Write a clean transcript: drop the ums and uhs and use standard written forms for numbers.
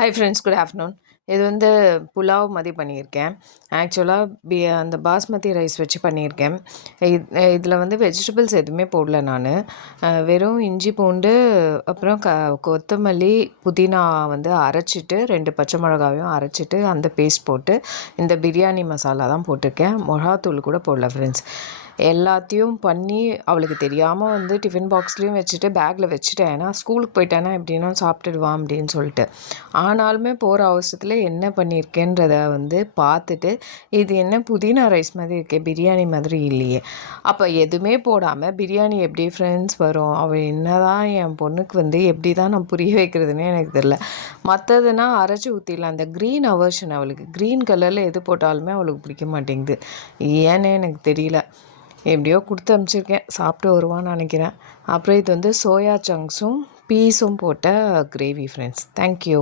Hi friends, good afternoon. இது புலாவ் மாதிரி பண்ணியிருக்கேன். ஆக்சுவலாக அந்த பாஸ்மதி ரைஸ் வச்சு பண்ணியிருக்கேன். இதில் வெஜிடபிள்ஸ் எதுவுமே போடல நான். வெறும் இஞ்சி பூண்டு, அப்புறம் கொத்தமல்லி, புதினா அரைச்சிட்டு 2 பச்சை மிளகாவையும் அரைச்சிட்டு அந்த பேஸ்ட் போட்டு இந்த பிரியாணி மசாலா தான் போட்டிருக்கேன். மிளகாத்தூள் கூட போடல ஃப்ரெண்ட்ஸ். எல்லாத்தையும் பண்ணி அவளுக்கு தெரியாமல் டிஃபன் பாக்ஸ்லேயும் வச்சுட்டு பேக்கில் வச்சுட்டேன். ஏன்னா ஸ்கூலுக்கு போயிட்டேன்னா எப்படின்னா சாப்பிட்டுடுவான் அப்படின்னு சொல்லிட்டு. ஆனாலுமே போகிற அவசரத்தில் என்ன பண்ணியிருக்கேன்றத பார்த்துட்டு, இது என்ன புதினா ரைஸ் மாதிரி இருக்கே, பிரியாணி மாதிரி இல்லையே, அப்போ எதுவுமே போடாமல் பிரியாணி எப்படி ஃப்ரெண்ட்ஸ் வரும்? அவள் என்ன தான் என் பொண்ணுக்கு எப்படி தான் நான் புரிய வைக்கிறதுனே எனக்கு தெரியல. மற்றதுனா அரைச்சி ஊற்றிடலாம். அந்த க்ரீன் அவர்ஷன், அவளுக்கு க்ரீன் கலரில் எது போட்டாலுமே அவளுக்கு பிடிக்க மாட்டேங்குது. ஏன்னே எனக்கு தெரியல. எப்படியோ கொடுத்து அனுப்பிச்சிருக்கேன், சாப்பிட்டு வருவான்னு நினைக்கிறேன். அப்புறம் இது சோயா சங்க்ஸும் பீஸும் போட்ட கிரேவி ஃப்ரெண்ட்ஸ். தேங்க்யூ.